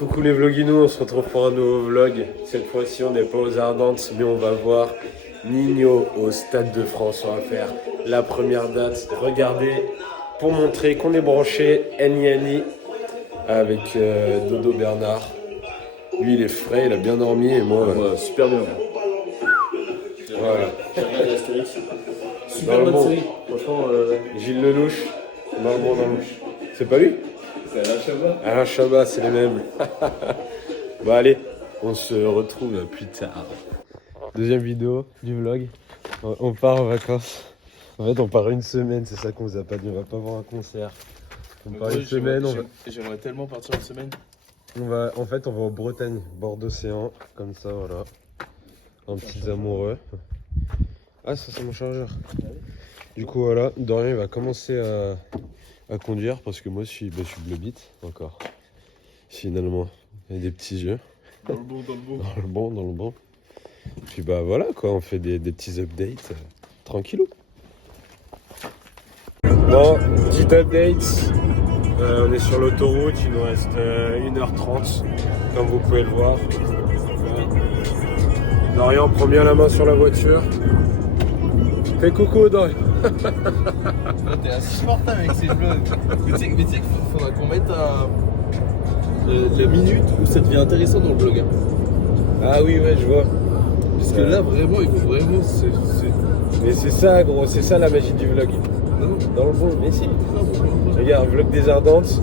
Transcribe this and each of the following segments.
Coucou les vloginous, on se retrouve pour un nouveau vlog. Cette fois-ci, on n'est pas aux Ardentes, mais on va voir Nino au Stade de France. On va faire la première date. Regardez, pour montrer qu'on est branché, Niani avec Dodo Bernard. Lui, il est frais, il a bien dormi et moi, super bien. Voilà. Super bonne série. Franchement, Gilles Lelouch, dans le bon dans le... C'est pas lui? c'est Alain Chabat. Alain Chabat, c'est les mêmes. Bon allez, on se retrouve plus tard. Deuxième vidéo du vlog. On part en vacances. En fait, on part une semaine, c'est ça qu'on vous a pas dit. On va pas voir un concert. On part une semaine. J'aimerais tellement partir une semaine. En fait, on va en Bretagne, bord d'océan, comme ça, voilà. En petits amoureux. Ah, ça c'est mon chargeur. Du coup, voilà, Dorian il va commencer à conduire parce que moi je suis bleu bite encore. Finalement, il y a des petits yeux. Dans le bon, dans le bon. Dans le bon, dans le bon. Puis bah voilà quoi, on fait des petits updates tranquillou. Bon, petit update. On est sur l'autoroute, il nous reste 1h30, comme vous pouvez le voir. Dorian prend bien la main sur la voiture. Fais coucou Dorian. T'es insupportable avec ces vlogs. Mais tu sais qu'il faudra qu'on mette la minute où ça devient intéressant dans le vlog. Ah oui, ouais, je vois. Parce que là, vraiment, il faut vraiment... Mais c'est ça, gros, c'est ça la magie du vlog. Non. Dans le bon, mais si. Regarde, vlog des Ardentes,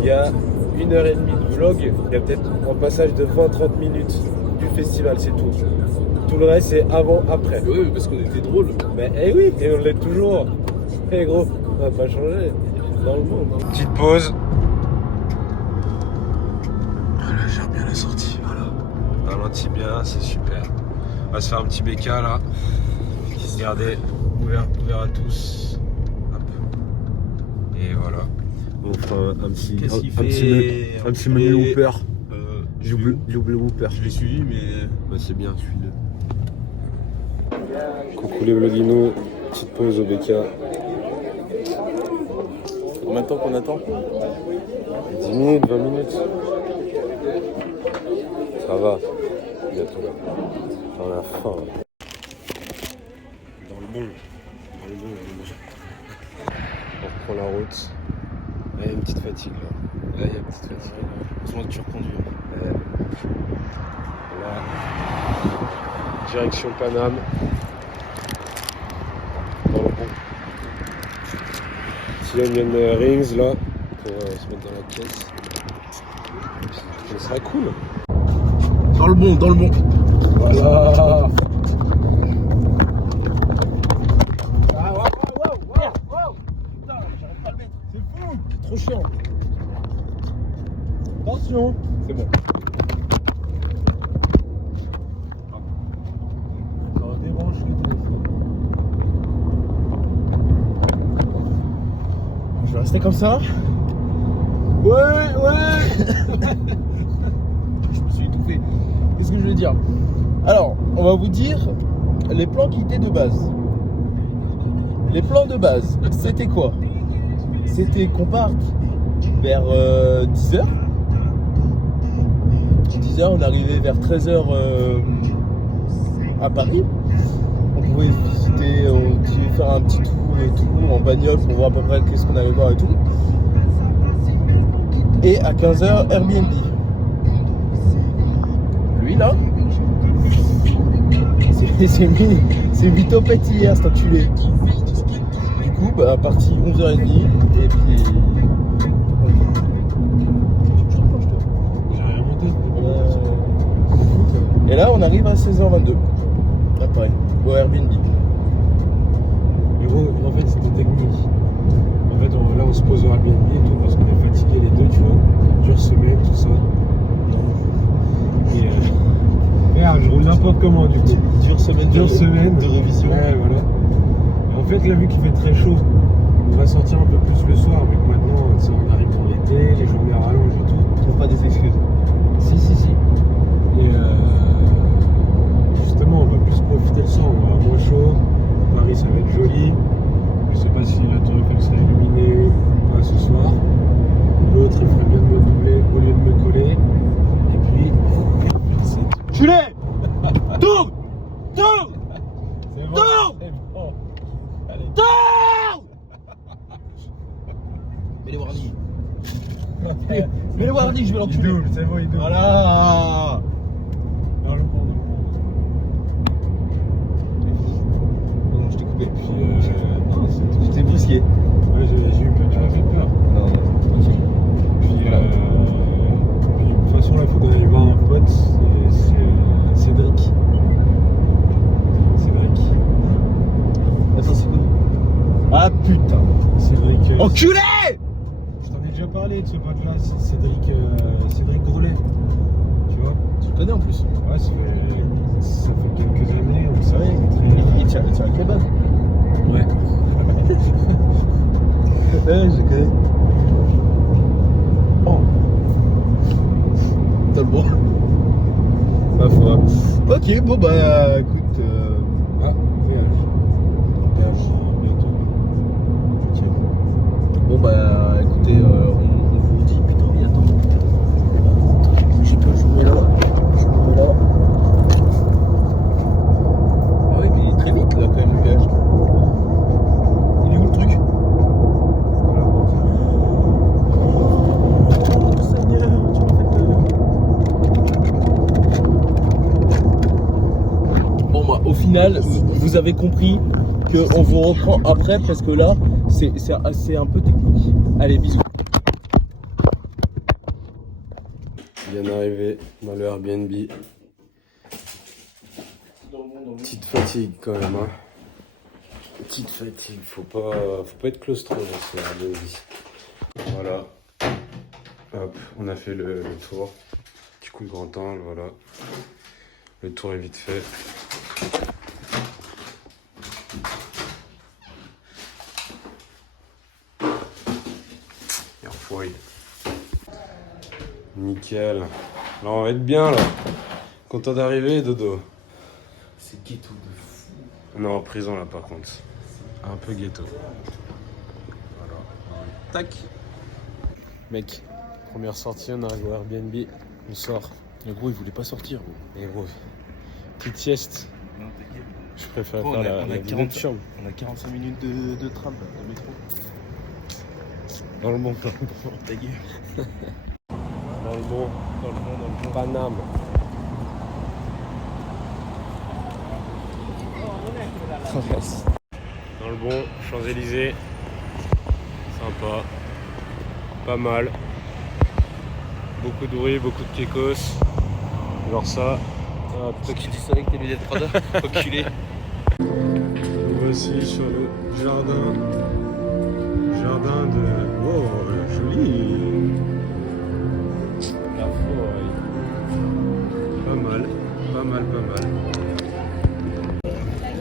il y a 1h30 de vlog, il y a peut-être un passage de 20-30 minutes du festival, c'est tout. Tout le reste, c'est avant, après. Oui, parce qu'on était drôle. Mais eh oui, et on l'est toujours. Eh gros, on va pas changer. Dans le monde. Petite pause. Voilà, gère bien la sortie, voilà. Ralentit bien, c'est super. On va se faire un petit BK là. Regardez, ouvert à tous. Hop. Et voilà. On fera un petit menu Whooper. J'ai oublié Whooper. Je l'ai suivi, mais... Bah, c'est bien, suis-le. Coucou les vloginos, petite pause au BK. Combien de temps qu'on attend? 10 minutes, 20 minutes. Ça va, bientôt là. On a faim. Dans le bon. On reprend la route. Il y a une petite fatigue là. Là, il y a une petite fatigue. Heureusement que tu reconduis. Là, direction Paname. Dans le bon. Petit onion rings là, pour se mettre dans la caisse. Ça sera cool. Dans le bon. Voilà. Trop chiant. Attention. C'est bon. Encore débranche le téléphone. Je vais rester comme ça. Ouais. Je me suis étouffé. Qu'est-ce que je veux dire? Alors, on va vous dire les plans qui étaient de base. Les plans de base, c'était quoi? C'était qu'on parte vers 10h. 10h, on arrivait vers 13h à Paris. On pouvait visiter, on pouvait faire un petit tour et tout en bagnole pour voir à peu près qu'est-ce qu'on allait voir et tout. Et à 15h, Airbnb. Lui là, c'est lui topette hier cet enculé. Du coup, bah, parti 11h30 et puis... Et là, on arrive à 16h22. Après, au Airbnb. Mais gros, en fait, c'était technique. En fait, là, on se pose au Airbnb et tout parce qu'on est fatigués les deux, tu vois. Dure semaine, tout ça. Et regarde, je roule n'importe comment du coup. Dure semaine de révision. Ouais, voilà. Et en fait, là, vu qu'il fait très chaud, on va sortir un peu plus le soir, vu que maintenant, on arrive dans l'été, les journées rallongent et tout. Je trouve pas des excuses. Si. Et justement, on va plus profiter le soir, on aura moins chaud. Paris, ça va être joli. Je sais pas si la Tour Eiffel sera illuminée ou pas ce soir. L'autre, il ferait bien de me doubler au lieu de me coller. Mais le warning, je vais l'enculer. C'est bon, il double. Voilà. Non, je prends. Non, je t'ai coupé. Puis, non, c'est tout. Tu t'es brusqué. Ouais, j'ai eu peur, tu m'as fait peur. Non, tranquille. Puis, puis, de toute façon, là, il faut qu'on aille voir un pote. C'est Cédric. Attends, c'est quoi? Ah putain. Cédric. Enculé! Je t'en ai déjà parlé de ce pote-là. C'est Cédric Groulet. Tu vois? Tu le connais en plus. Ouais, ça fait quelques années. On s'est Ouais, rencontrés. il tient un kebab. Ouais. Je connais. Oh. T'as le droit. Ma foi. Ok, bon bah écoute. Ah, voyage. Bientôt. Ok. Bon bah écoutez, on vous dit. Putain, mais attends. J'ai pas joué là. Je mets là. Ah oui, mais il est très vite là quand même le gage. Il est où le truc? Seigneur, tu m'as fait peur. Bon bah au final, vous avez compris qu'on vous reprend après parce que là, c'est un peu technique. Allez, bisous. Bien arrivé dans le Airbnb. Petite fatigue quand même, hein. Petite fatigue, faut pas être claustro dans ce Airbnb. Voilà. Hop, on a fait le tour. Petit coup de grand angle, voilà. Le tour est vite fait. Et enfoiré. Nickel. Là on va être bien là. Content d'arriver, Dodo. C'est ghetto de fou. Non, en prison là par contre. Un peu ghetto. Voilà. Tac. Mec, première sortie, on arrive au Airbnb. On sort. Le gros, il voulait pas sortir. Et gros, petite sieste. Non, t'inquiète. Je préfère Bon, faire on a la vidéo 40 de chambre. On a 45 minutes de tram, de métro. Dans le bon. Ta gueule. Dans le bon. Paname. Dans le bon, Champs-Élysées. Sympa. Pas mal. Beaucoup de bruit, beaucoup de kékos. Genre ça. Hop. Toi qui dis ça avec tes lunettes Prada, enculé. Voici sur le jardin. Jardin de. Oh, joli. La forêt. Pas mal, pas mal, pas mal.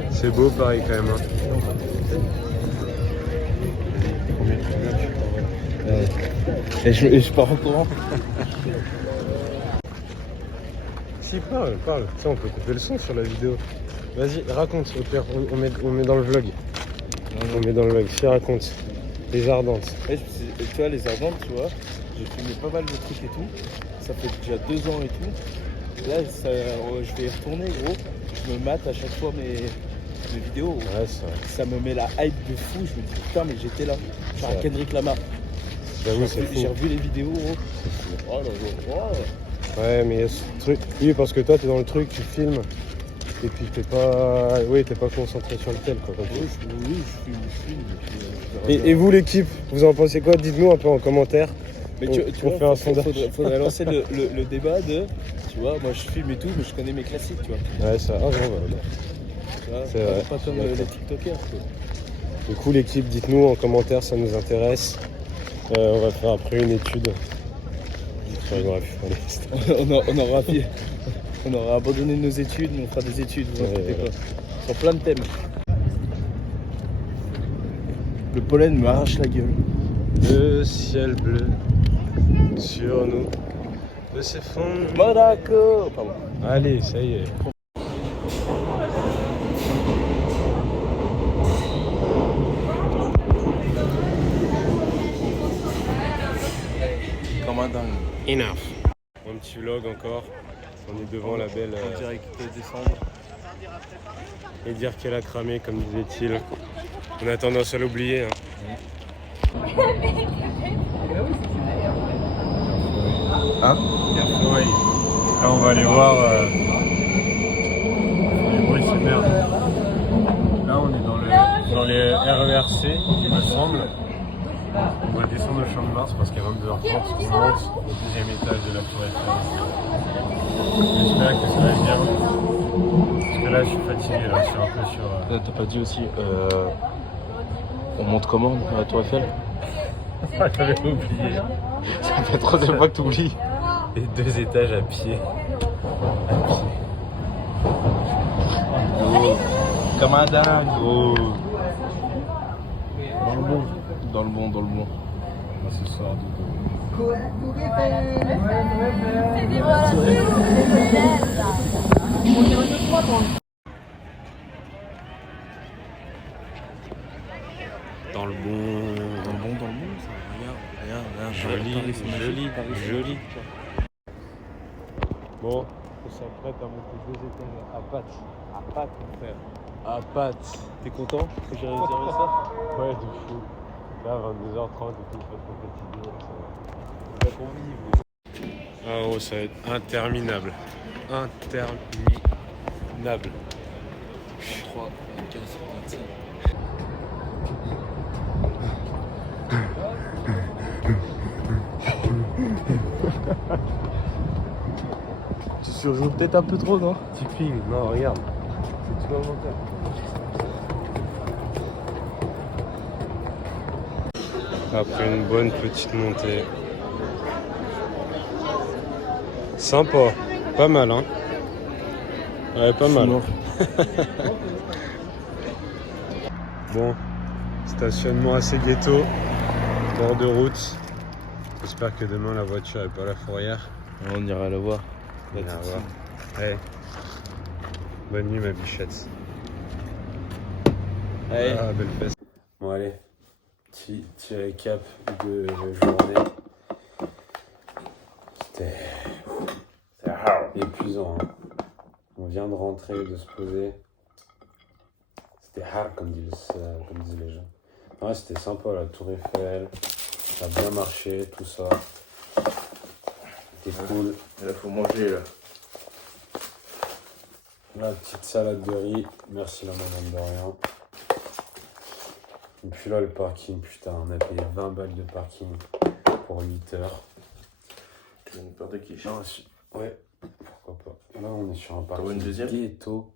C'est beau Paris quand même. Hein. Et je pars au courant. Si, parle. Ça, on peut couper le son sur la vidéo. Vas-y, raconte au pire. On met dans le vlog. On met dans le vlog. Si, raconte. Les Ardentes. Ouais, tu vois, les Ardentes, tu vois, j'ai filmé pas mal de trucs et tout. Ça fait déjà 2 ans et tout. Là, je vais y retourner, gros. Je me mate à chaque fois mes vidéos. Ouais, c'est vrai. Ça me met la hype de fou. Je me dis, putain, mais j'étais là. Genre Ouais. Kendrick Lamar. J'avoue, c'est fou. J'ai revu les vidéos, gros. Oh là là, Ouais, mais il y a ce truc. Oui, parce que toi, t'es dans le truc, tu filmes. Et puis t'es pas. Oui, t'es pas concentré sur le tel, quoi. Comme tu dis. Oui, je filme. Et vous, l'équipe, vous en pensez quoi? Dites-nous un peu en commentaire. Mais On vois, fait un sondage. faudrait lancer le débat de, tu vois, moi je filme et tout, mais je connais mes classiques, tu vois. Ouais, ça. Ah, bon, bah. Tu vois, C'est vrai. pas comme D'accord. les TikTokers, quoi. Du coup, l'équipe, dites-nous en commentaire, ça nous intéresse. On va faire après une étude. Enfin, bref, allez. on aura abandonné nos études, mais on fera des études, vous inquiétez pas. Sur plein de thèmes. Le pollen me arrache la gueule. Le ciel bleu sur nous de s'effondre. Monaco. Pardon. Allez, ça y est. Comme un dingue. Enough. Un petit vlog encore. On est devant la belle. En direct de décembre. Et dire qu'elle a cramé, comme disait-il. On a tendance à l'oublier. Hein. Hein? Oui. Là, on va aller voir. Les bruits, c'est merde. Là, on est dans les RERC, il me semble. On va descendre au Champ de Mars parce qu'à 22h30, on monte au deuxième étage de la Tour Eiffel. J'espère que ça va bien. Parce que là, je suis fatigué, là, je suis un peu sur. T'as pas dit aussi, on monte comment à la Tour Eiffel? J'avais oublié. Ça fait 3e fois que t'oublies. Et 2 étages à pied. Comme un dingue, gros. Dans le bon. Moi, ce soir, du coup. Dans le bon, ça regarde, joli. Bon, on s'apprête à monter 2 étages à pattes, mon frère. À pattes. T'es content que j'ai réservé ça? Ouais, de fou. Là, 22h30 et tout, pas trop fatigué. Ça va convivre. Ah oh, ça va être interminable. 3, 15, 25. Tu surjoues peut-être un peu trop, non? Tipping, non, regarde. C'est tout inventaire. Après une bonne petite montée. Sympa, pas mal hein. Ouais, pas mal. Bon, stationnement assez ghetto, bord de route. J'espère que demain la voiture est pas à la fourrière. On ira la voir. On ira voir. Ouais. Bonne nuit ma bichette. Allez. Ah, belle fesse. Bon allez, petit récap de journée. C'était épuisant. Hein. On vient de rentrer, de se poser. C'était hard comme disent les gens. Ouais, c'était sympa la Tour Eiffel. Ça a bien marché, tout ça. C'était cool. Et là, faut manger là. La petite salade de riz. Merci la maman de rien. Et puis là, le parking, putain, on a payé 20 balles de parking pour 8 heures. Tu as une peur de quiche? Non, ouais, pourquoi pas. Là, on est sur un parking une deuxième ghetto.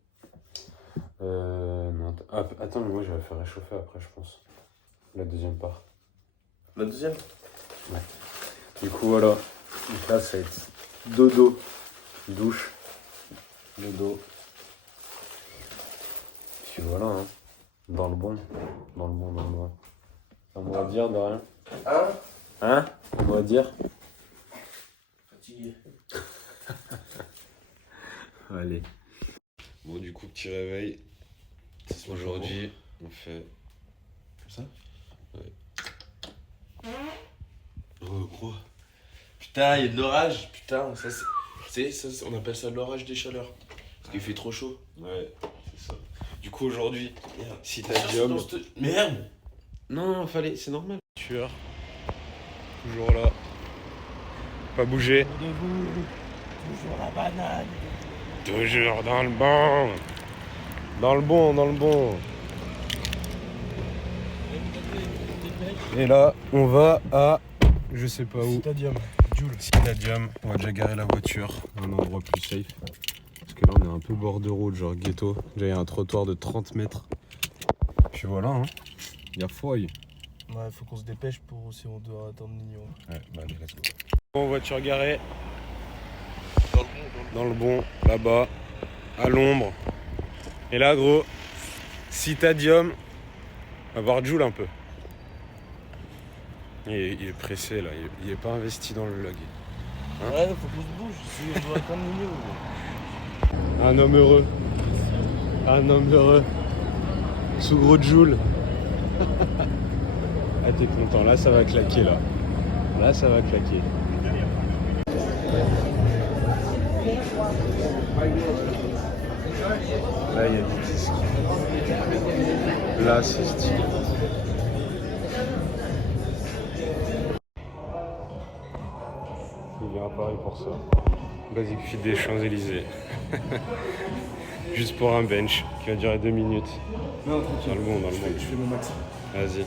Non, attends, mais moi, je vais la faire réchauffer après, je pense. La deuxième part. La deuxième? Ouais. Du coup, voilà. Donc là, ça va être dodo, douche, dodo. Puis voilà, hein. Dans le bon. Un mot à dire, de rien. Hein? Un mot à dire? Fatigué. Allez. Bon, du coup, petit réveil. Aujourd'hui, on fait... Comme ça? Ouais. Oh, gros. Putain, il y a de l'orage. Putain, ça c'est... on appelle ça l'orage des chaleurs. Parce qu'il fait trop chaud. Ouais, c'est ça. Du coup, aujourd'hui, Merde. Citadium... Merde! Non, c'est normal. Tueur. Toujours là. Pas bouger. Toujours la banane. Toujours dans le bon. Dans le bon. Et là, on va à... Je sais pas où. Citadium. Citadium. On va déjà garer la voiture à un endroit plus safe. Parce que là, on est un peu bord de route, genre ghetto. Déjà, il y a un trottoir de 30 mètres. Puis voilà, hein. Il y a foyer. Ouais, faut qu'on se dépêche pour si on doit attendre Nino. Ouais, bah allez, let's go. Bon, voiture garée. Dans le bon, là-bas, à l'ombre. Et là, gros, Citadium. On va voir Jules un peu. Il est pressé, là. Il est pas investi dans le vlog. Hein? Ouais, faut qu'on se bouge. Si on doit attendre Nino. Un homme heureux. Sous gros Jules. Ah, t'es content. Là, ça va claquer, là. Là, ça va claquer. Là, il y a du disque. Là, c'est stylé. Il est un Paris pour ça. Basic Fit des Champs-Élysées. Juste pour un bench qui va durer 2 minutes. Non, tranquille. Dans le monde. Je fais mon max. Vas-y.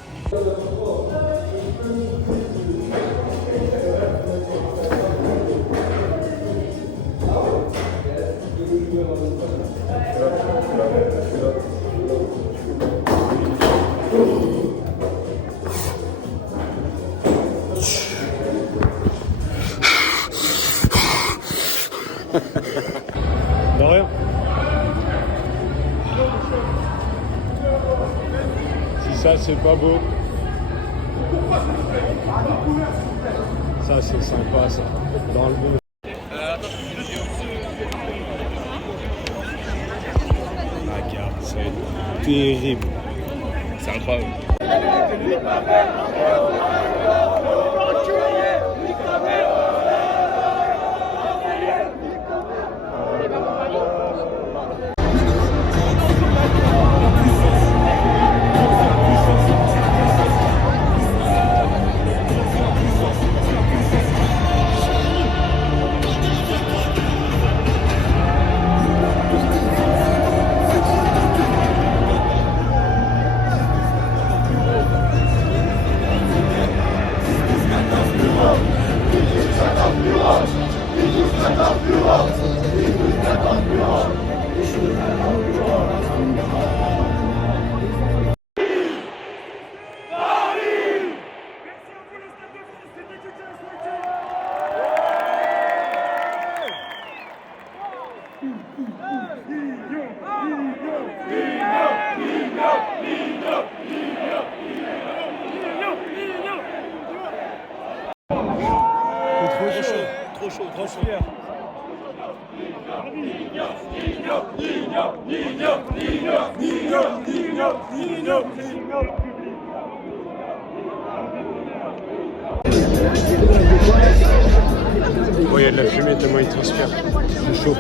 De rien. Si ça c'est pas beau, ça c'est sympa ça. Dans le beau. Regarde, c'est terrible. C'est incroyable. Trop fier. Oh, il y a de la fumée tellement il transpire. C'est chaud.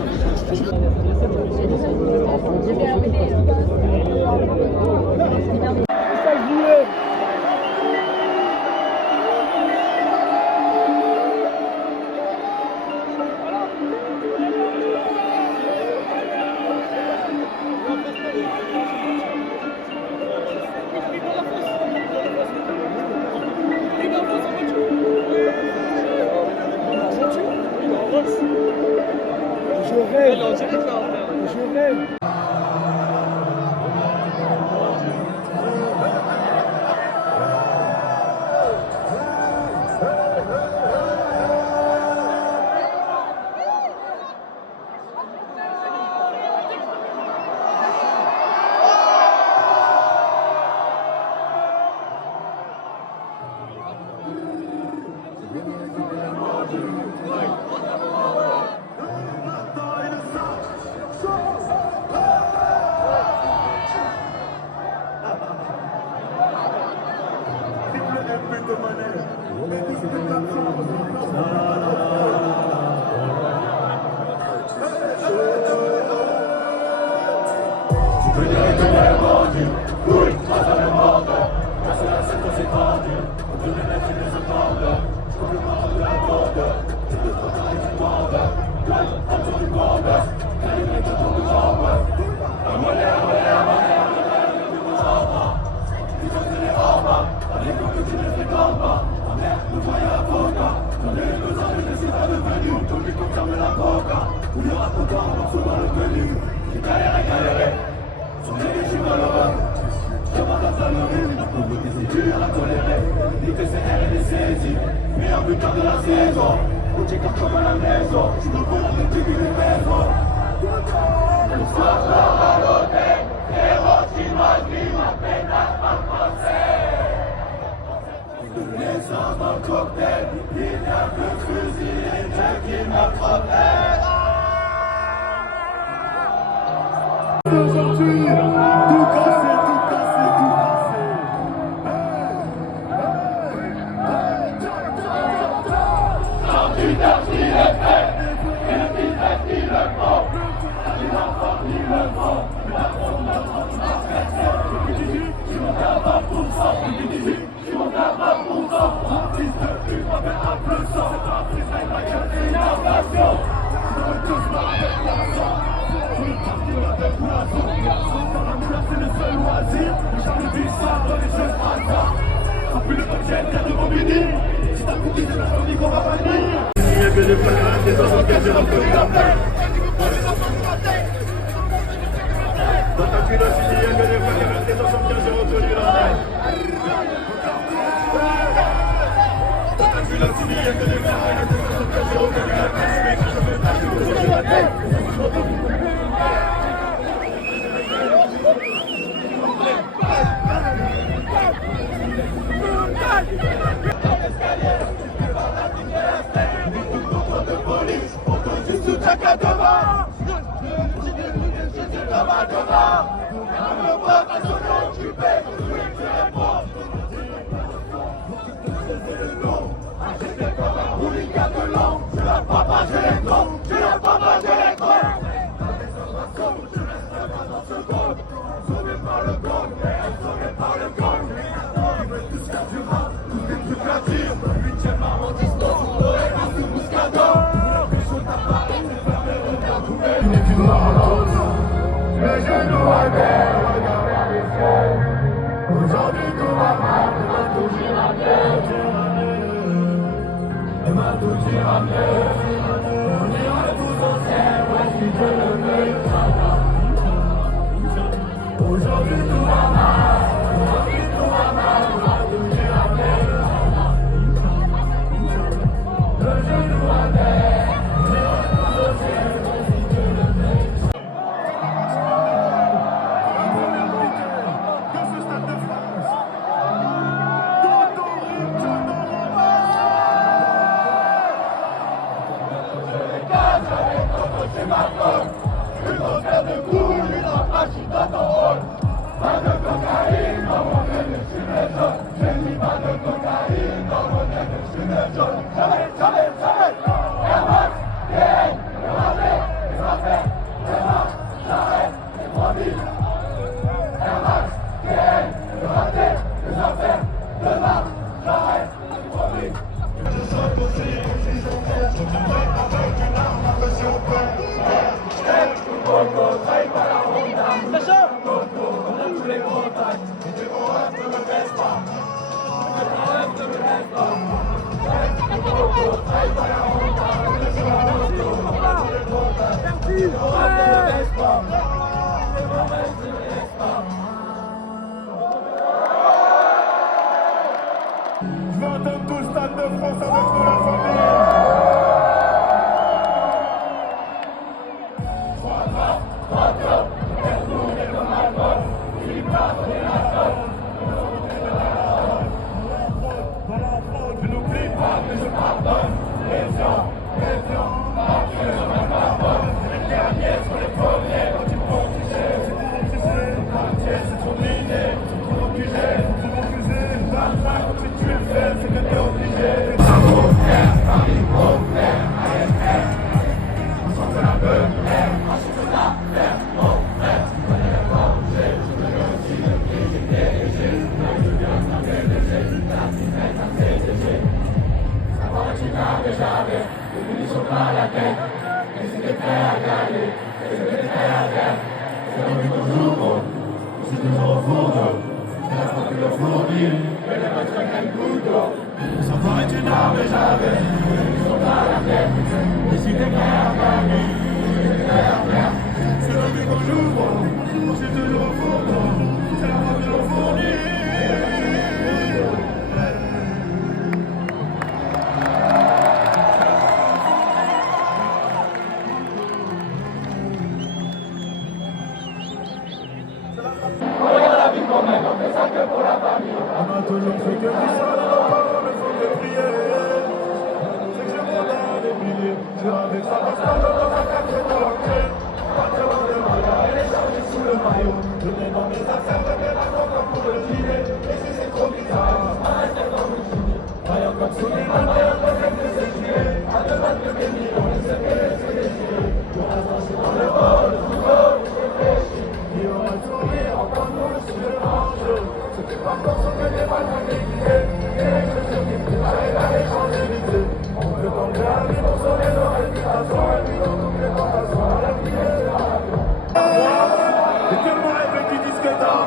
Je rêve. Artiste, tu m'avais appelé ça. Je veux entendre tout le stade de France avec nous, la famille. Je n'oublie pas que je pardonne les gens, les derniers sont les premiers quand ils font c'est trop miné, c'est trop accusé, si tu le fais, c'est que t'es obligé. On a toujours fait que du ça dans nos paroles, mais faut que prier. C'est que je m'en des milliers. Sur avec ça, parce que dans un café de l'entrée. Partir dans le regard et les charger sous le maillot. Je mets dans mes affaires, je mets la coque pour le dîner. Et si c'est trop bizarre, arrêtez dans le dîner. Voyons comme sous les mains, voyons comme les plus étudiés. À devant que des millions, et c'est que les yeux des yeux. Pour avancer dans le bol, le football, réfléchis. Qui aura le sourire, entendre-nous sur le manche. C'est pas comme ça que les balles vont déguiser. Et je sais qu'il faut arriver à les changer d'idée. On veut tomber à vie pour sauver nos réputations. Et puis dans toutes les tentations, à la vie et la radio. Et tellement rêvé du disque d'or.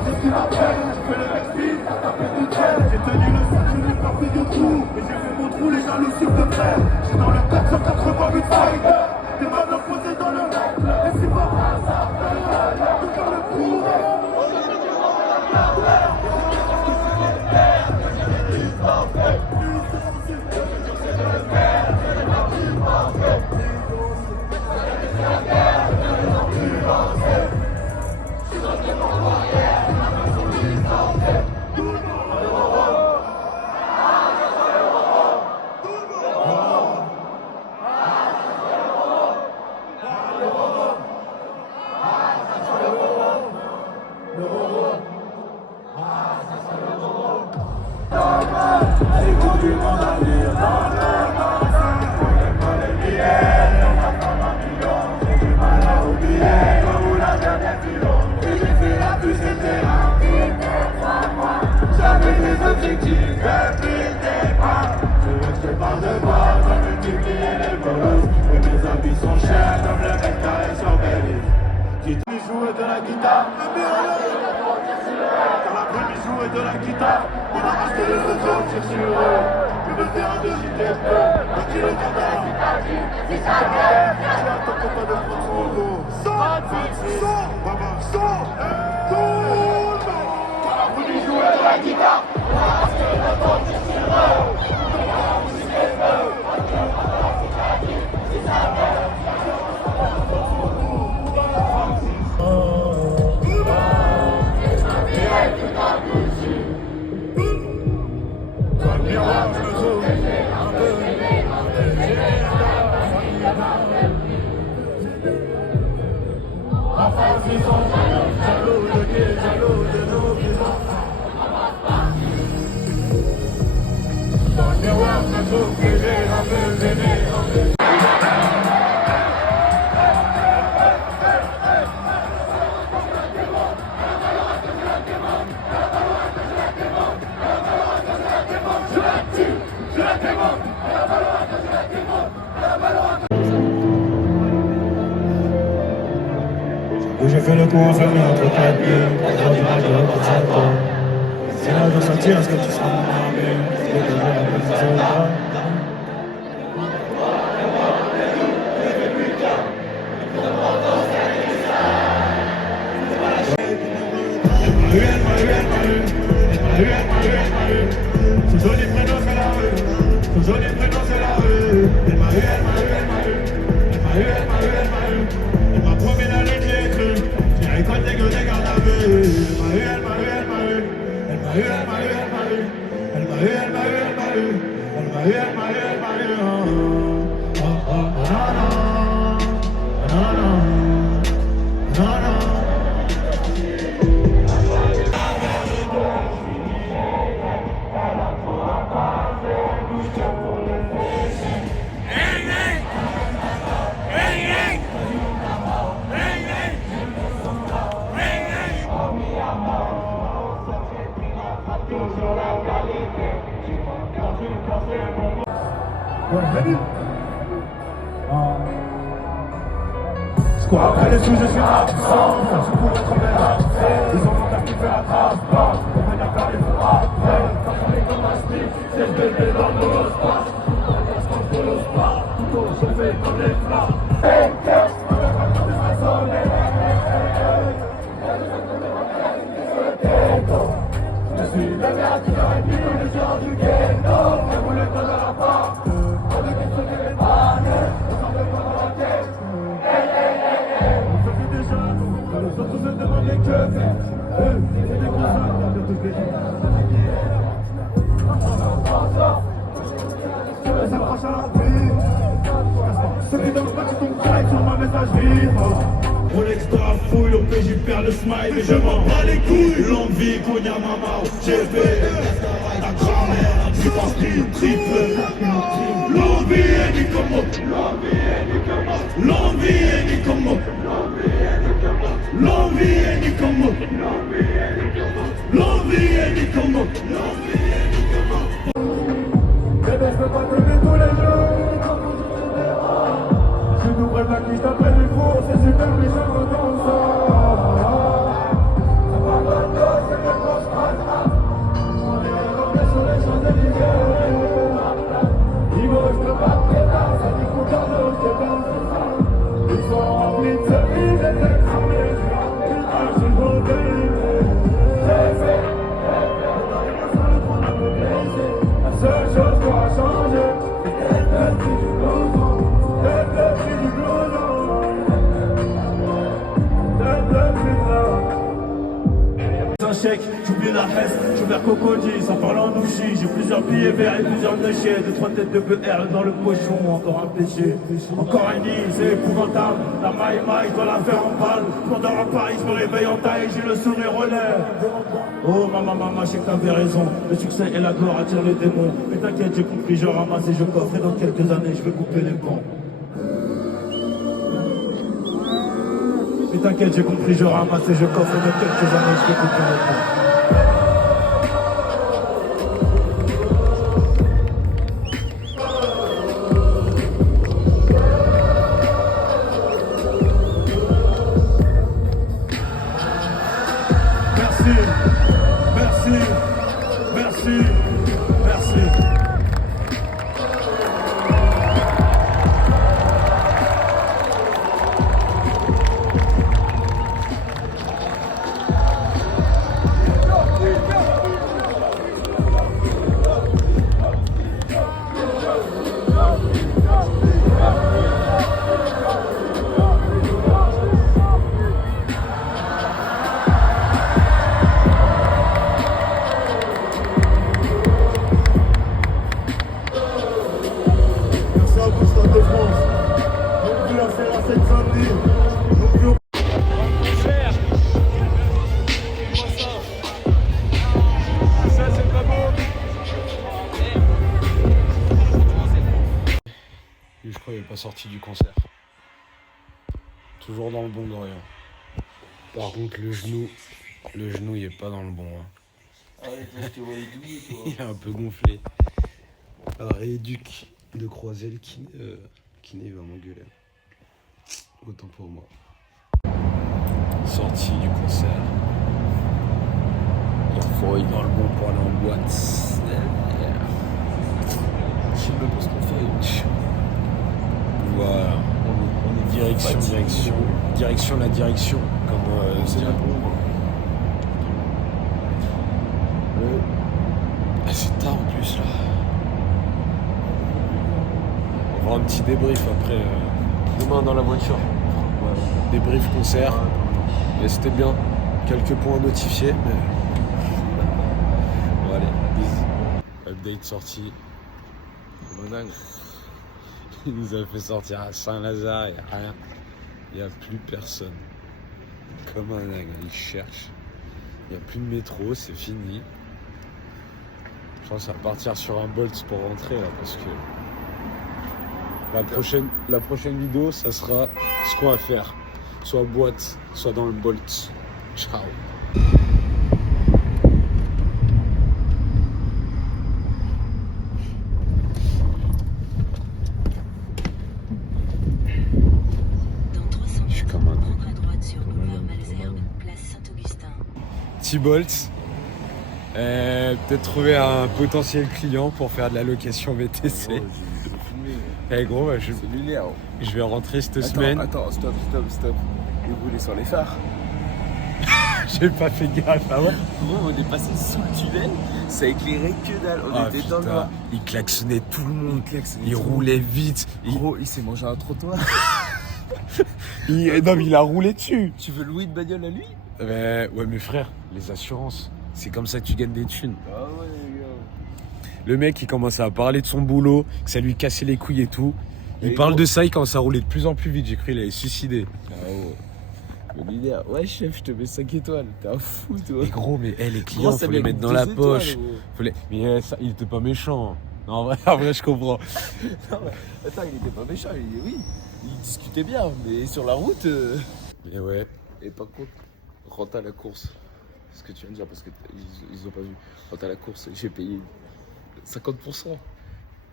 Moi je suis la peine, je fais le respire, t'as fait tout tienne. J'ai tenu le sac, je n'ai pas fait de trou. Et j'ai fait mon trou, les jaloux sur de fer. J'suis dans le 488 fighter. Des mains posées dans le rêve. Et c'est pas hasard, de faire le coup. J'avais des objectifs depuis le départ. Je veux que je parle de moi, j'en multiplier les bolos. Et mes habits sont chers comme le mec carré sur Belly. Qui jouer de la guitare, car l'après-midi jouer de la guitare. On a acheté les autres, on tire sur eux. Je veux faire un de JTP, un kilo de cadavre. Si ça vient, je suis à ton copain de prendre son dos. Son, baba, son, tout le monde. Car l'après-midi jouer de la guitare. On a acheté les autres, on tire sur eux. Je veux faire un de JTP, un kilo de cadavre. Si ça vient, J'ai fait le coup enfermé entre quatre murs, dans l'image de notre château. C'est là de sortir, est-ce que tu seras mon ami? C'est le danger à plus de soldats. Son joli prénom c'est la rue, son joli prénom c'est la rue. Elle m'a eu, elle m'a eu, elle m'a eu. Elle m'a eu, elle m'a eu, elle m'a eu. Elle m'a promis la lettre, j'ai cru. J'ai récolté que des gardes à vue. Elle m'a eu, elle m'a eu, elle m'a eu. Elle m'a eu, elle m'a eu, elle m'a eu. Elle m'a eu, elle m'a eu, elle m'a eu. Elle m'a eu, elle m'a eu, elle m'a eu. Oh, oh, oh, non, non. Non, non. Non, non. Je cours après les sous, je suis absent. Je cours contre mes rats. Ils ont mon père qui fait la trace. Pour venir faire les fous après. Quand on est comme un slip, c'est le bébé dans le molospace. Quand on le sport, tout au chauffé comme les flammes. Je suis le gars qui aurait pu nous le genre du ghetto. Je voulais pas de la part. On ne quitte que les pannes. On s'en veut pas dans la tête. On se fait des jeunes. Les autres se demandaient que faire. C'est des constats de toutes les gens. Ça approche à la vie. Ceux qui donnent pas ton crack sur ma messagerie. Rolex dans la fouille, au PJ perd le smile et je m'en bats les couilles. L'envie qu'on y a maman, j'ai fait la grand-mère, tu penses triple. L'envie est ni comme moi. L'envie est ni comme moi. L'envie est ni comme moi. L'envie est ni comme moi. Bébé, je veux pas t'aimer tous les jours. Je t'ouvre la cuisse après du four, c'est super, mais je me danse. Ça va pas Un chèque, j'oublie la fesse, j'ouvert cocody, sans parler en douchi. J'ai plusieurs billets verts et plusieurs déchets, 2-3 têtes de BR dans le pochon. Encore un péché, encore un nid, c'est épouvantable. La maille, je dois la faire en balle. Pendant un Paris, je me réveille en taille, j'ai le sourire au lèvres. Oh maman, je sais que t'avais raison. Le succès et la gloire attirent les démons. Mais t'inquiète, j'ai compris, je ramasse et je coffre. Et dans quelques années, je vais couper les ponts. Mais t'inquiète, j'ai compris, je ramasse et je coffre. Et dans quelques années, je vais couper les ponts. Merci. Je crois qu'il n'est pas sorti du concert. Toujours dans le bon Dorian. Par contre le genou il est pas dans le bon. Hein. Ah ouais, toi, je te voyais douiller, toi. Il est un peu gonflé. Alors Éduc de Croisel qui va m'engueuler. Autant pour moi. Sorti du concert. Il faut aller dans le bon pour aller en boîte. Je sais même pas ce qu'on fait. Voilà. On est Direction la direction. Comme c'est là. Ah, c'est tard en plus là. On va avoir un petit débrief après. Demain dans la voiture. Ouais. Débrief concert. Et c'était bien. Quelques points notifiés. Mais... Bon allez, bisous. Update sorti. Comme un dingue. Il nous a fait sortir à Saint-Lazare, il n'y a rien. Il n'y a plus personne. Comme un dingue, il cherche. Il n'y a plus de métro, c'est fini. Je pense à partir sur un Bolt pour rentrer là, parce que la prochaine vidéo, ça sera ce qu'on va faire. Soit boîte, soit dans le Bolt. Ciao. Bolt, peut-être trouver un potentiel client pour faire de la location VTC. Eh gros, bah, je vais rentrer cette semaine. Attends, stop. Et vous voulez sur les phares? J'ai pas fait gaffe. Ah ouais? Gros, on est passé sous le tunnel, ça éclairait que dalle. On était dans le noir. Il klaxonnait tout le monde. Il roulait vite. Gros, il s'est mangé un trottoir. Non, mais il a roulé dessus. Tu veux louer une bagnole à lui? Ouais, mais frère, les assurances, c'est comme ça que tu gagnes des thunes. Ah ouais, les gars. Le mec, il commence à parler de son boulot, que ça lui cassait les couilles et tout. Il parle de ça, il commence à rouler de plus en plus vite. J'ai cru qu'il allait se suicider. Ah ouais. Le leader, ouais chef, je te mets 5 étoiles. T'es un fou, toi. Mais gros, mais les clients, faut les mettre dans la poche. Mais ça, il était pas méchant. Non, en vrai, je comprends. Non, mais, attends, il était pas méchant. Oui, il discutait bien, mais sur la route. Mais ouais. Et par contre, rentre à la course. Ce que tu viens de dire, parce qu'ils ont pas vu. Rentre à la course, j'ai payé 50%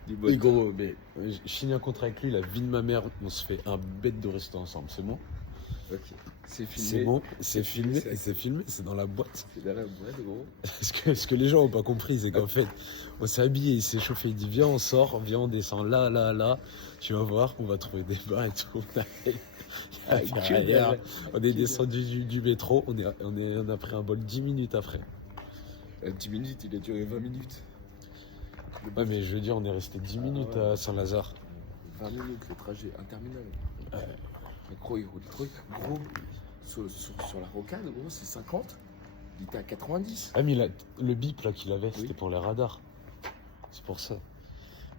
du bon. Oui, gros, mais je signe un contrat avec lui, la vie de ma mère, on se fait un bête de resto ensemble, c'est bon? Ok, c'est filmé. C'est bon, c'est filmé, c'est dans la boîte. C'est dans la boîte, gros. Ce que les gens ont pas compris, c'est qu'en fait, on s'est habillé, il s'est chauffé, il dit viens on sort, viens on descend là, tu vas voir, on va trouver des bars et tout. On est descendu du métro, on a pris un bol 10 minutes après. 10 minutes, il a duré 20 minutes. Ouais, mais je veux dire, on est resté 10 minutes à Saint-Lazare. 20 minutes, le trajet interminable. Mais gros, il roule trop. Gros, sur la rocade, gros, c'est 50. Il était à 90. Ah, mais le bip là qu'il avait, Oui. c'était pour les radars. C'est pour ça.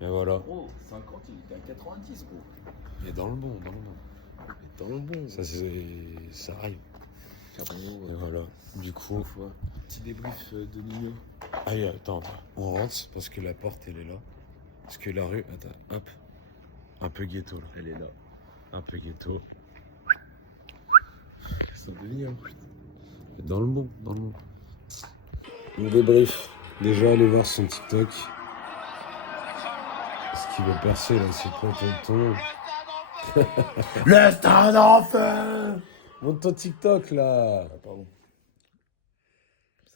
Mais voilà. Gros, 50, il était à 90, gros. Il est dans le bon, dans le bon. Dans le bon. Ça arrive. Carrément, Et voilà. Du coup. Petit débrief de Nino. Allez, attends, on rentre parce que la porte elle est là. Parce que la rue, attends, hop. Un peu ghetto là. Elle est là. Un peu ghetto. Ça peut venir. Dans le bon, dans le bon. On débrief. Déjà, allez voir son TikTok. Ce qui veut percer là, c'est quoi tonton? Le stade en feu. Monte ton TikTok là. Ah, pardon.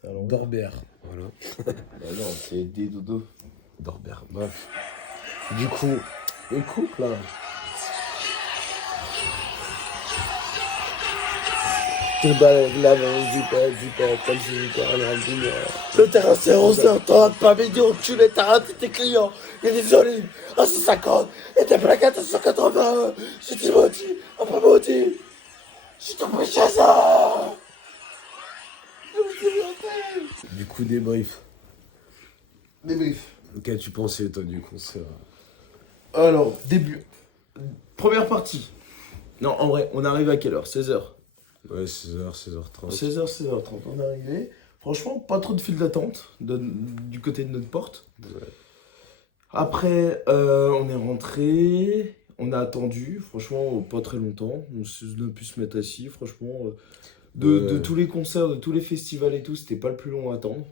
C'est à l'envers. Dorbert. Voilà. Bah non, c'est des dodos. Dorbert. Bref. Du coup, écoute là. Le terrain c'est 11h, t'arrêtes pas, mais dis enculé, t'as raté tes clients. Il y a des olives à 150 et des plaquettes à 180. J'ai dit maudit, après maudit. J'ai tombé chez ça. Du coup, débrief. Débrief. Qu'as-tu pensé toi du concert? Alors, début. Première partie. Non, en vrai, on arrive à quelle heure? 16h. Ouais, 16h, 16h30. 16h, 16h30, on est arrivé. Franchement, pas trop de file d'attente du côté de notre porte. Ouais. Après, on est rentré, on a attendu, franchement, pas très longtemps. On a pu se mettre assis, franchement. De tous les concerts, de tous les festivals et tout, c'était pas le plus long à attendre.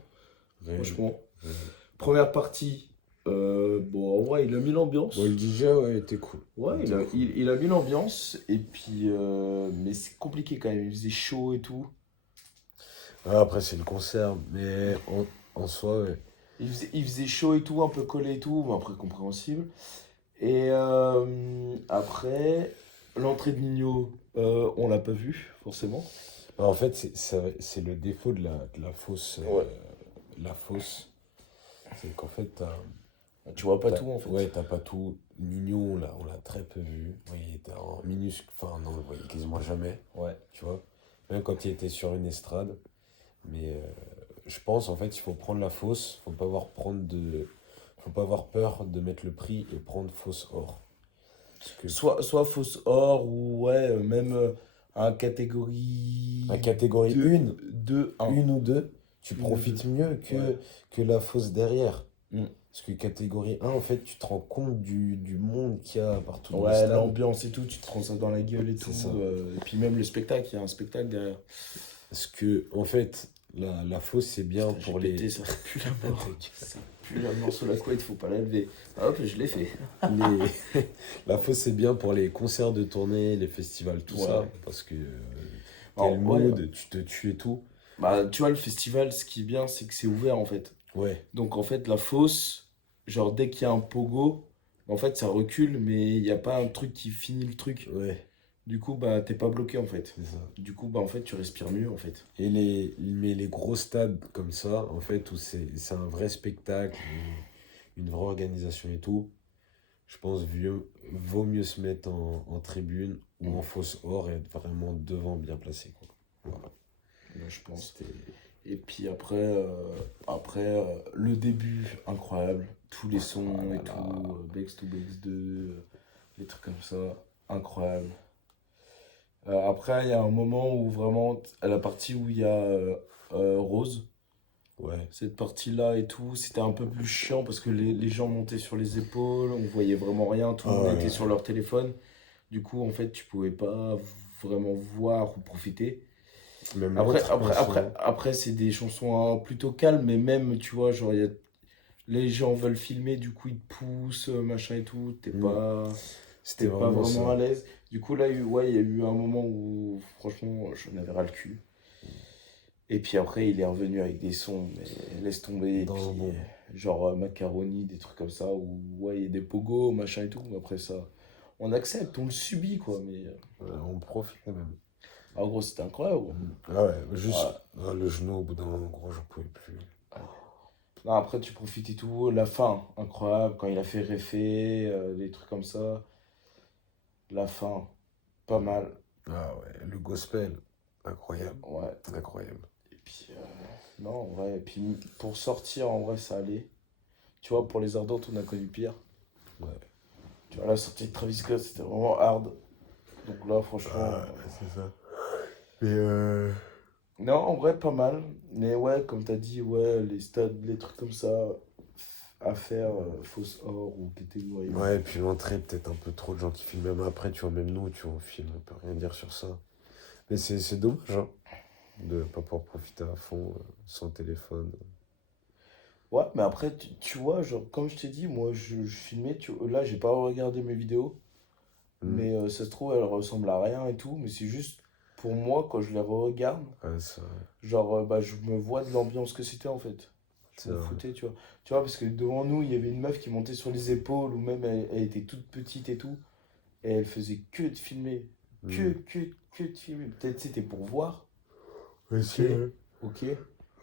Ouais. Franchement. Ouais. Première partie, bon, en vrai, il a mis l'ambiance. Bon, le DJ, ouais, était cool. Ouais, il a mis l'ambiance, et puis, mais c'est compliqué quand même, il faisait chaud et tout. Ouais, après, c'est le concert, mais en soi, ouais. Il faisait chaud et tout, un peu collé et tout, mais après compréhensible. Et après, l'entrée de Nino, on l'a pas vue, forcément. Alors, en fait, c'est le défaut de la fosse. Ouais. La fosse, c'est qu'en fait, Tu vois pas tout en fait. Ouais, t'as pas tout. Nino, on l'a très peu vu. Oui, il était en minuscule. Enfin, non, on le voyait quasiment jamais. Ouais. Tu vois. Même quand il était sur une estrade. Mais je pense, en fait, il faut prendre la fosse. Faut pas avoir peur de mettre le prix et prendre fosse or. Parce que Soit fausse or ou ouais, même à catégorie. à catégorie 1, 2, 1. une ou deux, tu Une profites ou mieux Ouais. que la fosse derrière. Mm. Parce que catégorie 1, en fait, tu te rends compte du monde qu'il y a partout dans le Ouais, stade. l'ambiance et tout, tu te prends ça dans la gueule et C'est tout. ça. Et puis même le spectacle, il y a un spectacle derrière. Parce que, en fait, la fosse, c'est bien Putain, pour j'ai les... pété, ça pue la mort. Ça pue la mort sur la couette, faut pas la lever. Hop, je l'ai fait. La fosse, c'est bien pour les concerts de tournée, les festivals, tout Ouais. ça. Parce que t'es Alors, le ouais. mood, tu te tues et tout. Bah, tu vois, le festival, ce qui est bien, c'est que c'est ouvert en fait. Ouais, Donc en fait, la fosse, genre dès qu'il y a un pogo, en fait, ça recule, mais il n'y a pas un truc qui finit le truc. ouais, Du coup, bah, t'es pas bloqué en fait. c'est ça. Du coup, bah, en fait, tu respires mieux en fait. Et mais les gros stades comme ça, en fait, où c'est un vrai spectacle, une vraie organisation et tout, je pense vaut mieux se mettre en tribune ou en fosse or et être vraiment devant bien placé, quoi. Voilà. Moi, je pense. C'était... Et puis après, le début, incroyable. Tous les sons Ah là et là. tout. Bex to Bex 2, les trucs comme ça. Incroyable. Après, il y a un moment où vraiment, à la partie où il y a Rose, Ouais, cette partie-là et tout, c'était un peu plus chiant parce que les gens montaient sur les épaules, on voyait vraiment rien, tout le Ah monde ouais, était ouais. sur leur téléphone. Du coup, en fait, tu pouvais pas vraiment voir ou profiter. même Après, l'autre, après, en après, soi. après c'est des chansons plutôt calmes, mais même, tu vois, genre, les gens veulent filmer, du coup, ils te poussent, machin et tout, t'es Mm. C'était pas vraiment vraiment ça. à l'aise. Du coup, là, ouais, il y a eu un moment où, franchement, j'en avais ras le cul. Et puis après, il est revenu avec des sons, mais laisse tomber. Et Dans puis, le bon. genre Macaroni, des trucs comme ça, où ouais, il y a des pogos, machin et tout. Après ça, on accepte, on le subit, quoi. Mais On profite quand même. en gros, c'était incroyable. Gros. Ah ouais, juste Ouais. le genou au bout d'un moment, gros, j'en pouvais plus. Non, après, tu profites et tout. La fin, incroyable, quand il a fait Réfé, des trucs comme ça. La fin, pas mal. Ah ouais, le gospel, incroyable, Ouais. incroyable. Puis, non, en vrai, et puis pour sortir, en vrai, ça allait. Tu vois, pour les ardentes, on a connu pire. Ouais. Tu vois, la sortie de Travis Scott, c'était vraiment hard. Donc là, franchement. C'est ça. Mais Non, en vrai, pas mal. Mais ouais, comme t'as dit, ouais, les stades, les trucs comme ça, à faire, fausse or ou catégorie. ouais, et puis l'entrée, peut-être un peu trop de gens qui filment. Même après, tu vois, même nous, tu vois, on filme, on peut rien dire sur ça. Mais c'est dommage, hein, de pas pouvoir profiter à fond sans téléphone. Ouais, mais après, tu vois, genre, comme je t'ai dit, moi, je filmais, là, j'ai pas regardé mes vidéos, mais ça se trouve, elles ressemblent à rien et tout, mais c'est juste, pour moi, quand je les regarde, Ouais, ça, genre, bah, je me vois de l'ambiance que c'était, en fait. Je c'est me vrai. foutais, tu vois. Tu vois, parce que devant nous, il y avait une meuf qui montait sur les épaules, ou même, elle était toute petite et tout, et elle faisait que de filmer, que de filmer. Peut-être c'était pour voir, Ouais, c'est vrai. Ok.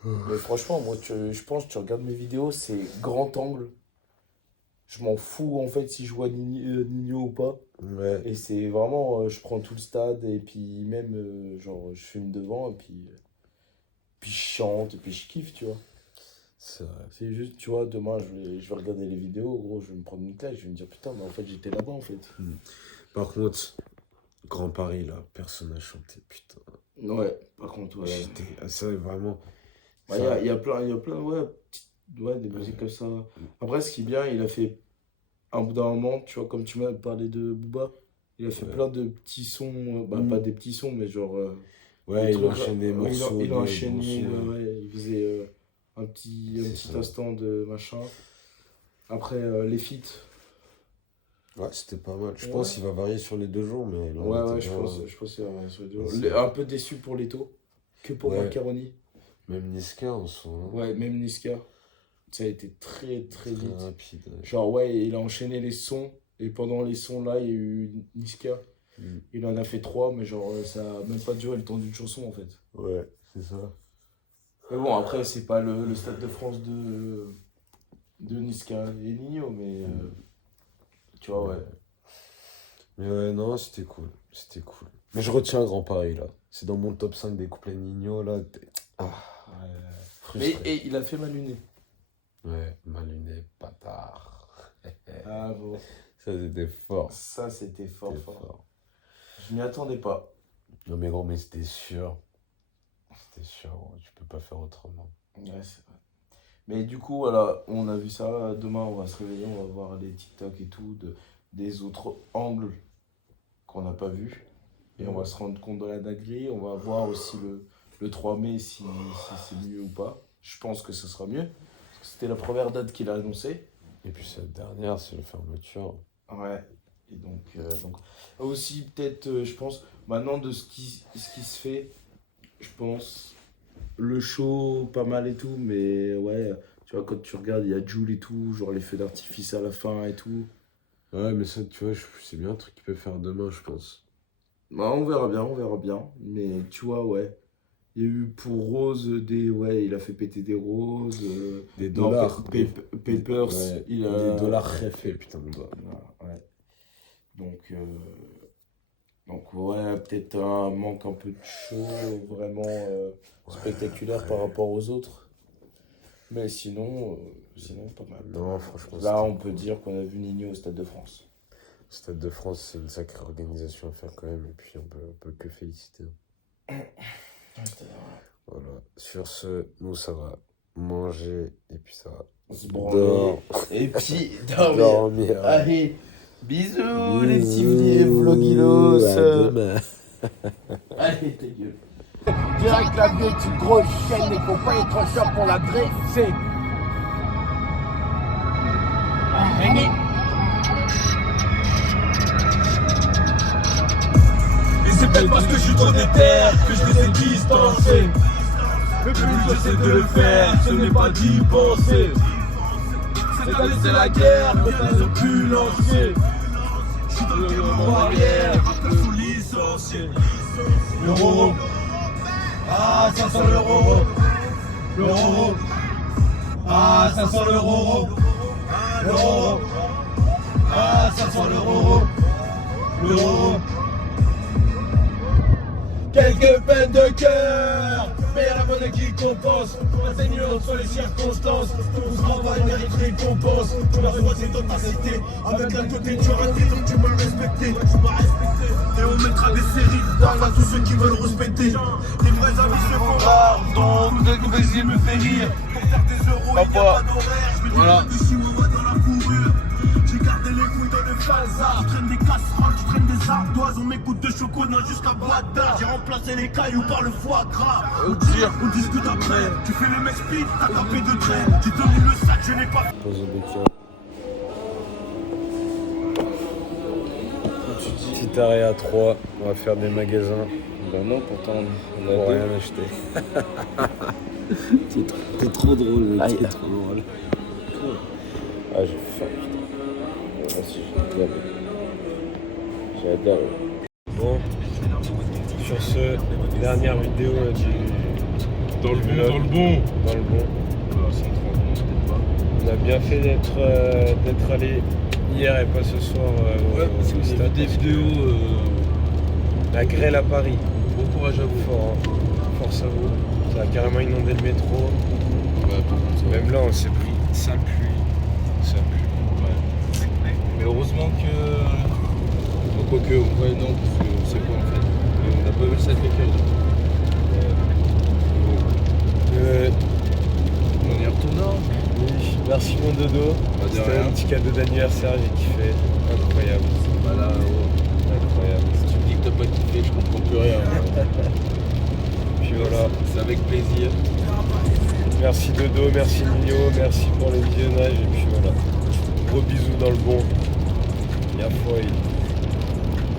Mais franchement, moi, je pense que tu regardes mes vidéos, c'est grand angle. Je m'en fous en fait si je vois Nino ou pas. Ouais, Et c'est vraiment, je prends tout le stade et puis même, genre, je filme devant et puis je chante et puis je kiffe, tu vois. c'est vrai. C'est juste, tu vois, demain je vais regarder les vidéos, gros, je vais me prendre une claque, je vais me dire putain, mais en fait j'étais là-bas en fait. Par contre, Grand Paris, là, personne n'a chanté, putain. Ouais, par contre, ouais. Ça, vraiment. Bah, Ça, il y a plein, ouais, des musiques comme ça. Après, ce qui est bien, il a fait, un bout d'un moment, tu vois, comme tu m'as parlé de Booba, il a fait Ouais. plein de petits sons, bah pas des petits sons, mais genre, ouais, des il trucs, enchaîne des morceaux. il a des enchaîné, morceaux, ouais, il faisait un petit C'est ça. instant de machin. Après, les feats, Ouais, c'était pas mal. Je Ouais. pense qu'il va varier sur les 2 jours, mais là, on ouais, était ouais, bien. je pense que ça va être dur. Ouais, c'est- Un peu déçu pour Leto, que pour Ouais. Macaroni. Même Niska en soi, hein. Ouais, même Niska, ça a été très Très vite. rapide. Ouais. Genre, ouais, il a enchaîné les sons, et pendant les sons là, il y a eu Niska. Il en a fait 3, mais genre, ça a même pas duré le temps d'une chanson en fait. Ouais, c'est ça. Mais bon, après, c'est pas le Stade de France de Niska et Nino, mais tu vois, ouais. Mais ouais, non, c'était cool. C'était cool. Mais je retiens Grand Paris, là. C'est dans mon top 5 des couplets Nino, là. Ah, Mais frustré. et il a fait ma lunée. Ouais, ma lunettes, bâtard. Ah bon, Ça, c'était fort. ça c'était fort, C'était fort. fort. Je m'y attendais pas. Non, mais gros, mais c'était sûr. C'était sûr, gros, tu peux pas faire autrement. Ouais, c'est vrai. Mais du coup, voilà, on a vu ça. Demain, on va se réveiller, on va voir les TikTok et tout, des autres angles qu'on n'a pas vus. Et on va se rendre compte de la dinguerie. On va voir aussi le 3 mai si c'est mieux ou pas. Je pense que ce sera mieux. Parce que c'était la première date qu'il a annoncée. Et puis, cette dernière, c'est la fermeture. Ouais. Et donc aussi, peut-être, je pense, maintenant de ce qui se fait, je pense, le show, pas mal et tout. Mais ouais, tu vois, quand tu regardes, il y a Jul et tout, genre les feux d'artifice à la fin et tout. Ouais, mais ça, tu vois, c'est bien un truc qu'il peut faire demain, je pense. Bah, on verra bien. Mais tu vois, ouais. Il y a eu pour Rose ouais, il a fait péter des roses. Des Non, dollars. Papers, Ouais, il a. des dollars refait, putain de doigts. Ouais. Donc ouais, peut-être un manque un peu de show vraiment spectaculaire par rapport aux autres. Mais sinon pas mal. Non, franchement, Là, c'était on peut dire qu'on a vu Nino au Stade de France. Stade de France, c'est une sacrée organisation à faire quand même, et puis on peut que féliciter. Voilà. Sur ce, nous, ça va manger, et puis ça va On se branle. Et puis, dormir. dormir. Allez, bisous les petits vlogilos. À demain. Allez, ta gueule. Direct la vie est une grosse chaîne et faut pas être chiant pour la dresser. Et c'est peut-être parce que je suis trop déter que je les ai distancés. Mais plus j'essaie de le faire, ce n'est pas d'y penser. Cette année c'est la guerre, mais ça ne plus lancer. Je suis dans le barrière, après sous licencié. L'euro, ah ça sent l'euro. L'euro, ah ça sent l'euro. L'euro, ah ça sent l'euro. L'euro. Quelques peines de cœur. mais y'a la monnaie qui compense. Atténuante sur les circonstances, tout ce travail mérite récompense. La foi c'est dans ta cité, avec la côté tu raté, donc tu m'as respecté. Et on mettra des séries dans à tous ceux qui veulent respecter. Les vrais amis se font rares, donc dès que plaisir me fait rire. Pour faire des euros, il n'y a pas d'horaire. Je me Voilà. dis du chihuahua dans la fourrure. J'ai gardé les couilles dans le bazar. Je traîne des casseroles, je traîne des ardoises. On m'écoute de chocolat jusqu'à Boita. J'ai remplacé les cailloux par le foie gras. On discute après. Tu fais le mec speed, t'as tapé de trait. J'ai tenu le sac, je n'ai pas. Pose au béquin. Petit arrêt à 3, on va faire des magasins. Ben non, pourtant, on Pour a rien acheter. T'es trop drôle, Aïe. t'es trop drôle. Ah, j'ai faim, putain. Moi aussi, j'ai adoré. Bon, sur ce, dernière vidéo Dans le du bon, vlog. dans le bon. Dans le bon. Voilà, 130, non, peut-être pas. On a bien fait d'être allé hier et pas ce soir Parce au que j'ai vu stade. des vidéos. La grêle à Paris. Bon courage à vous. Fort, hein. Force à vous. Ça a carrément inondé le métro. Ouais, par contre, ça va. Même là, on s'est pris sale pluie. Sale pluie. Ouais. Mais heureusement que. Bon, quoique, ouais, non, parce qu'on sait pas en fait. Mais on n'a pas vu le Sacré-Cœur. On y retournera. Oui, merci mon dodo. Bah, de C'était rien. un petit cadeau d'anniversaire, j'ai kiffé. Incroyable. Voilà, Incroyable. si tu me dis que t'as pas kiffé, je comprends plus rien. Puis voilà. C'est avec plaisir. Merci Dodo, merci Nino, merci pour le visionnage. Et puis voilà. Gros bisous dans le bon. Y'a foi.